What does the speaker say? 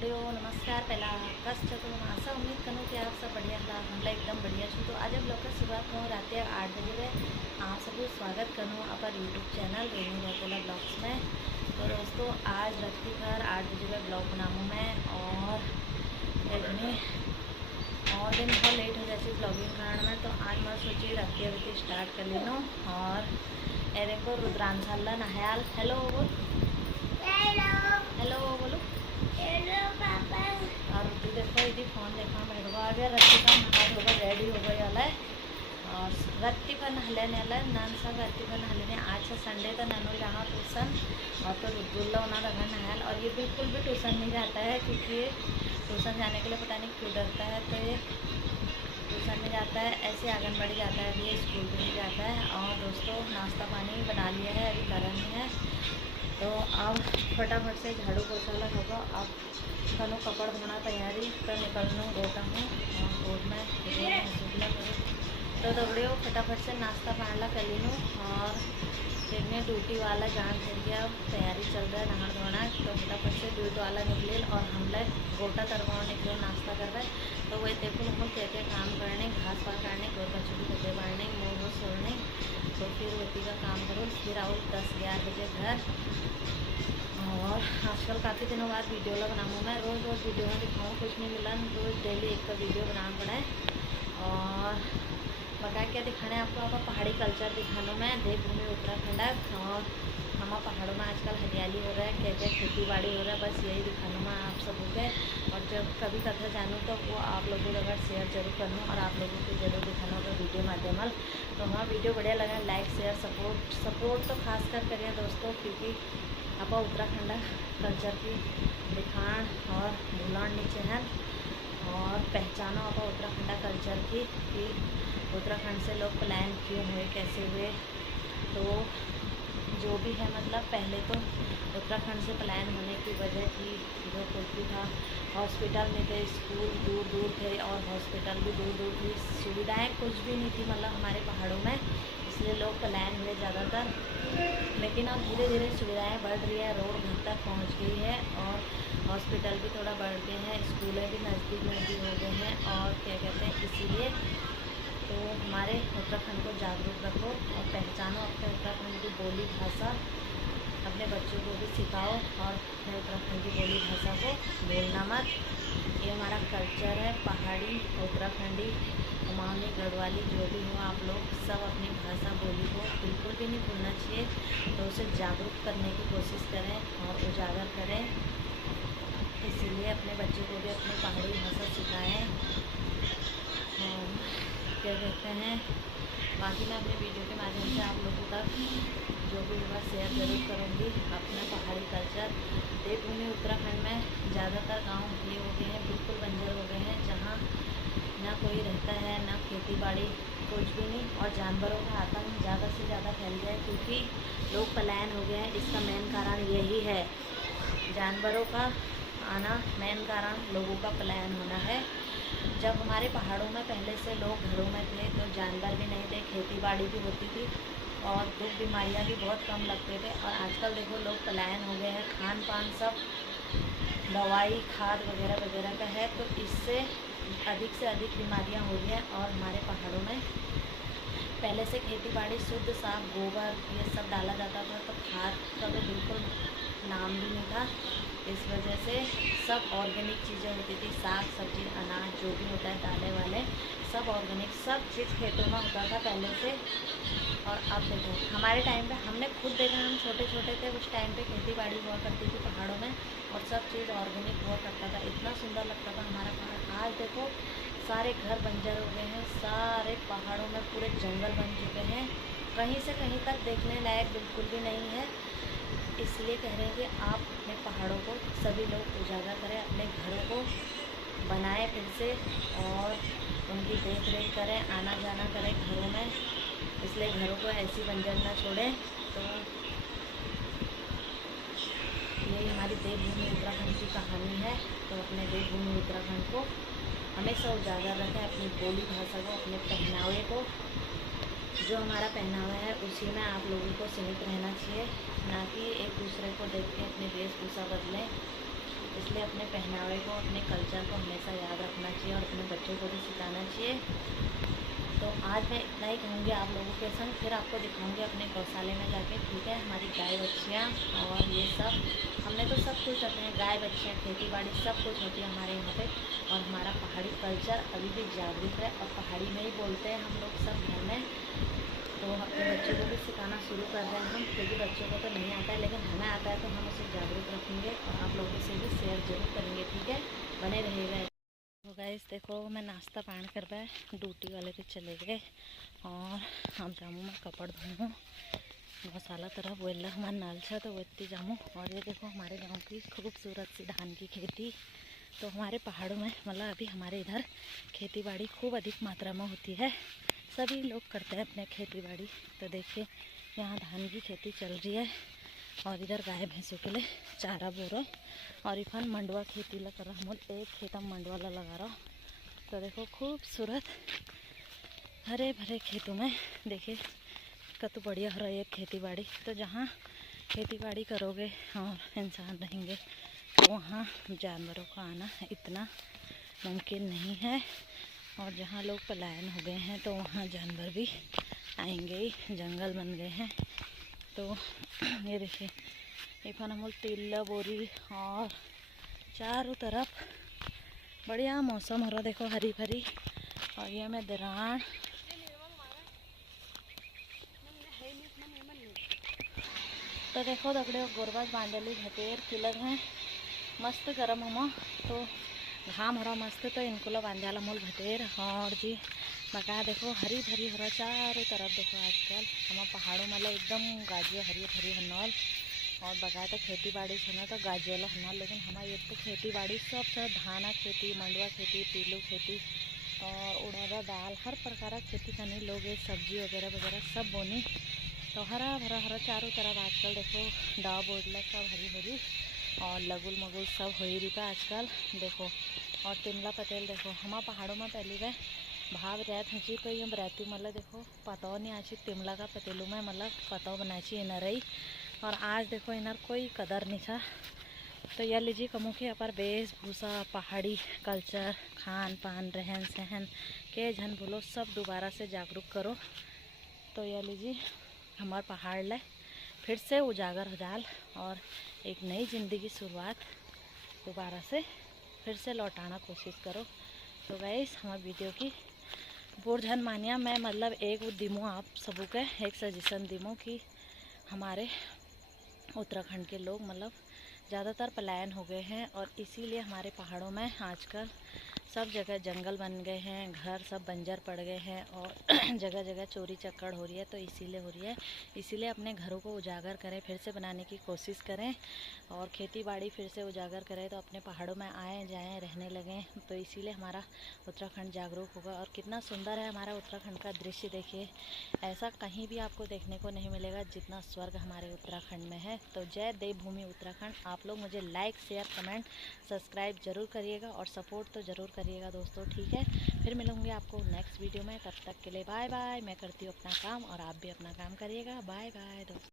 दगड़ियों नमस्कार। पहला कष्ट तो आशा उम्मीद करूँ कि आप सब बढ़िया था। हम एकदम बढ़िया छूँ। तो आज ब्लॉग का शुरुआत करूँ रात 8 बजे में आप सबको स्वागत करूँ अपन YouTube channel Renu Rautela blogs में। तो दोस्तों आज रात्रि भर 8 बजे में ब्लॉग बनाऊँ मैं और दिन बहुत लेट हो जाती ब्लॉगिंग कारण में। तो आज मैं सोची रात स्टार्ट कर ली लूँ। और एरे को रुद्रांशाला नहायाल हेलो बोल हेलो बोलो हेलो पापा। और रुद्र देखो यदि फोन देखा मेरे को आ गया रत्ती का नहा धोकर रेडी हो गई वाला है। और रत्ती पर नहलेने वाला है नान सब रत्ती पर नहलेने। आज से संडे तो नैनो जाना ट्यूशन और तो रुद्रुल्ला होना रखा नहाल। और ये बिल्कुल भी ट्यूशन नहीं जाता है क्योंकि ये ट्यूशन जाने के लिए पता नहीं क्यों डरता है। तो ये ट्यूशन में जाता है ऐसे आंगनबाड़ी जाता है, अभी स्कूल भी नहीं जाता है। और दोस्तों नाश्ता पानी बना लिया है, अभी करा नहीं है। तो अब फटाफट से झाड़ू पोछा होगा। अब कनो कपड़ धोना तैयारी तो निकलना रोटा हूँ और रोड में सुखला करूँ। तो दौड़ियो फटाफट से नाश्ता पाना कर लूँ। और फिर ड्यूटी वाला जान फिर गया, अब तैयारी चल रहा है नहा धोना। तो फटाफट से ड्यूटी वाला निकले और हम लोग गोटा तरवाओ निकले नाश्ता कर रहे। तो वही देखो हम लोग क्या काम करने, घास पास काटने, गोर बच्चों की गड्ढे बाढ़ने, मोह वो सोड़ने। तो फिर रोटी का काम करो, फिर आओ 10-11 बजे घर। और आजकल काफ़ी दिनों बाद वीडियो ला बनाऊँ मैं। रोज़ वीडियो में दिखाऊँ कुछ नहीं मिला, रोज़ डेली एक का वीडियो बनाना पड़ा है। और बता क्या दिखाना है आपको, आपका पहाड़ी कल्चर दिखाना मैं। देवभूमि उत्तराखंड है और हमारे पहाड़ों में आजकल हरियाली हो रहा है, क्या क्या खेती बाड़ी हो रहा है, बस यही दिखाना मैं आप सबों के। और जब कभी कथा जानूँ तो वो आप लोगों को अगर शेयर जरूर करूँ और आप लोगों को जरूर दिखाना होगा वीडियो माध्यम। तो हाँ वीडियो बढ़िया लगा लाइक शेयर सपोर्ट तो खास कर करिए दोस्तों, क्योंकि आप उत्तराखंड कल्चर की दिखाण और बुलान नीचे हैं। और पहचानो आप उत्तराखंड कल्चर की कि उत्तराखंड से लोग पलायन क्यों हुए, कैसे हुए। तो जो भी है मतलब पहले तो उत्तराखंड से पलायन होने की वजह थी जो कुछ भी था, हॉस्पिटल नहीं थे, स्कूल दूर दूर थे और हॉस्पिटल भी दूर दूर थी, सुविधाएं कुछ भी नहीं थी मतलब हमारे पहाड़ों में, इसलिए लोग पलायन हुए ज़्यादातर। लेकिन अब धीरे धीरे सुविधाएं बढ़ रही है, रोड घर तक पहुंच गई है और हॉस्पिटल भी थोड़ा बढ़ गए हैं, स्कूलें भी नज़दीक हो गए हैं। और क्या कहते हैं इसीलिए तो हमारे उत्तराखंड को जागरूक रखो और पहचानो अपने उत्तराखंड की बोली भाषा, अपने बच्चों को भी सिखाओ और अपने उत्तराखंड की बोली भाषा को भूलना मत। ये हमारा कल्चर है पहाड़ी उत्तराखंडी कुमाऊनी गढ़वाली जो भी हो, आप लोग सब अपनी भाषा बोली को बिल्कुल भी नहीं भूलना चाहिए। तो उसे जागरूक करने की कोशिश करें और उजागर करें, इसीलिए अपने बच्चों को भी अपनी पहाड़ी भाषा सिखाएं। और क्या कहते हैं बाकी मैं अपने वीडियो के माध्यम से आप लोगों तक जो भी होगा शेयर ज़रूर करूँगी। अपना पहाड़ी कल्चर देवभूमि उत्तराखंड में ज़्यादातर गांव ये हो गए हैं, बिल्कुल बंजर हो गए हैं, जहां ना कोई रहता है ना खेती बाड़ी कुछ भी नहीं। और जानवरों का आतंक ज़्यादा से ज़्यादा फैल गया है क्योंकि लोग पलायन हो गए हैं। इसका मेन कारण यही है, जानवरों का आना मेन कारण लोगों का पलायन होना है। जब हमारे पहाड़ों में पहले से लोग घरों में थे तो जानवर भी नहीं थे, खेती बाड़ी भी होती थी और दुख बीमारियां भी बहुत कम लगते थे। और आजकल देखो लोग पलायन हो गए हैं, खान पान सब दवाई खाद वगैरह वगैरह का है, तो इससे अधिक से अधिक बीमारियां हो रही हैं। और हमारे पहाड़ों में पहले से खेती बाड़ी शुद्ध साफ गोबर ये सब डाला जाता था, तो खाद का तो बिल्कुल नाम भी नहीं था। इस वजह से सब ऑर्गेनिक चीज़ें होती थी, साग सब्जी अनाज जो भी होता है दालें वाले सब ऑर्गेनिक, सब चीज़ खेतों में होता था पहले से। और अब देखो हमारे टाइम पे हमने खुद देखा, हम छोटे छोटे थे उस टाइम पे खेती बाड़ी हुआ करती थी पहाड़ों में और सब चीज़ ऑर्गेनिक हुआ करता था, इतना सुंदर लगता था हमारा पहाड़। आज देखो सारे घर बंजर हो गए हैं, सारे पहाड़ों में पूरे जंगल बन चुके हैं, कहीं से कहीं तक देखने लायक बिल्कुल भी नहीं है। इसलिए कह रहे हैं कि आप अपने पहाड़ों को सभी लोग उजागर करें, अपने घरों को बनाएं फिर से और उनकी देख रेख करें, आना जाना करें घरों में, इसलिए घरों को ऐसी बंजर न छोड़ें। तो यही हमारी देवभूमि उत्तराखंड की कहानी है। तो अपने देवभूमि उत्तराखंड को हमेशा उजागर रखें, अपनी बोली भाषा को, अपने पहनावे को, जो हमारा पहनावा है उसी में आप लोगों को सीमित रहना चाहिए, ना कि एक दूसरे को देख के अपनी वेशभूषा बदलें। इसलिए अपने पहनावे को, अपने कल्चर को हमेशा याद रखना चाहिए और अपने बच्चों को भी सिखाना चाहिए। तो आज मैं इतना ही कहूँगी आप लोगों के संग, फिर आपको दिखाऊंगी अपने गौशाले में जाके, ठीक है। हमारी गाय बच्चियाँ और ये सब, हमने तो सब कुछ अपने गाय बच्चियाँ, खेती बाड़ी सब कुछ होती है हमारे यहाँ पे। और हमारा पहाड़ी कल्चर अभी भी जागरूक है और पहाड़ी में ही बोलते हैं हम लोग सब घर में। तो अपने बच्चों को भी सिखाना शुरू कर रहे हैं हम, क्योंकि बच्चों को तो नहीं आता है, लेकिन हमें आता है तो हम उसे जागरूक रखेंगे और आप लोगों से भी शेयर जरूर करेंगे, ठीक है। बने रहिएगा। तो गाइस देखो, मैं नाश्ता पान कर पाए, ड्यूटी वाले भी चले गए और हम जामू मैं कपड़ धोऊँ गौशाला तरफ वेल्ला हमारे नाल छा, तो वेत्ती जामू। और ये देखो हमारे गांव की खूबसूरत सी धान की खेती। तो हमारे पहाड़ों में मतलब अभी हमारे इधर खेती बाड़ी खूब अधिक मात्रा में होती है, सभी लोग करते हैं अपने खेती बाड़ी। तो देखिए यहाँ धान की खेती चल रही है और इधर गाय भैंसों के लिए चारा बो रहा और इफान मंडवा खेती ला कर रहा, एक खेतम मंडवा ला लगा रहा। तो देखो खूबसूरत हरे भरे खेतों में देखिए कत बढ़िया हो रहा है खेती बाड़ी। तो जहाँ खेती बाड़ी करोगे और इंसान रहेंगे तो वहाँ जानवरों का आना इतना मुमकिन नहीं है। और जहाँ लोग पलायन हो गए हैं तो वहाँ जानवर भी आएंगे ही, जंगल बन गए हैं। तो ये देखिए इफान हम तिल्ला बोरी और चारों तरफ बढ़िया मौसम हो रहा, देखो हरी भरी। और ये मैं दरान तो देखो दगड़े गोरबाज बांधली भतेर किलग हैं मस्त गरम हम। तो घाम हो रहा मस्त, तो इनको लो बांधाला मोल भतेर। और जी बका देखो हरी भरी हो रहा चारों तरफ। देखो आजकल हम पहाड़ों में एकदम गाजियो हरी भरी हनौल और बकाए तो खेती बाड़ी से ना तो गाजियोला हनौल। लेकिन हमारे ये तो खेती बाड़ी सब धाना खेती, मंडवा खेती, तीलू खेती और उड़दा दाल हर प्रकार की खेती करनी लोग, ये सब्जी वगैरह वगैरह सब बोनी। तो हरा भरा चारों तरफ आजकल देखो डाव बोडला सब हरी भरी और लगुल मगुल सब हो रही था आजकल देखो। और तिमला पतेल देखो हमारे पहाड़ों में पहली बार भाव रैत हंसी, तो ये रहती मतलब देखो पताव नहीं आची तिमला का पतेलू में मतलब पताव बनाची इनर रही। और आज देखो इनर कोई कदर नहीं था। तो यह लीजिए कमों के अपर वेशभूषा, पहाड़ी कल्चर, खान पान, रहन सहन के झन भूलो सब दोबारा से जागरूक करो। तो यह लीजिए हमारे पहाड़ ले फिर से उजागर हो जाल और एक नई ज़िंदगी शुरुआत दोबारा से फिर से लौटाना कोशिश करो। तो गाइस हमारे वीडियो की बोरझन मानिया मैं मतलब एक दिमो आप सबों के एक सजेशन दिमो कि हमारे उत्तराखंड के लोग मतलब ज़्यादातर पलायन हो गए हैं और इसीलिए हमारे पहाड़ों में आजकल सब जगह जंगल बन गए हैं, घर सब बंजर पड़ गए हैं और जगह जगह चोरी चक्कर हो रही है। तो इसीलिए हो रही है, इसीलिए अपने घरों को उजागर करें, फिर से बनाने की कोशिश करें और खेती बाड़ी फिर से उजागर करें तो अपने पहाड़ों में आए जाएं रहने लगें। तो इसीलिए हमारा उत्तराखंड जागरूक होगा। और कितना सुंदर है हमारा उत्तराखंड का दृश्य, देखिए ऐसा कहीं भी आपको देखने को नहीं मिलेगा जितना स्वर्ग हमारे उत्तराखंड में है। तो जय देवभूमि उत्तराखंड। आप लोग मुझे लाइक शेयर कमेंट सब्सक्राइब जरूर करिएगा और सपोर्ट तो ज़रूर करिएगा दोस्तों, ठीक है। फिर मिलूँगी आपको नेक्स्ट वीडियो में, तब तक के लिए बाय बाय। मैं करती हूँ अपना काम और आप भी अपना काम करिएगा। बाय बाय दोस्तों।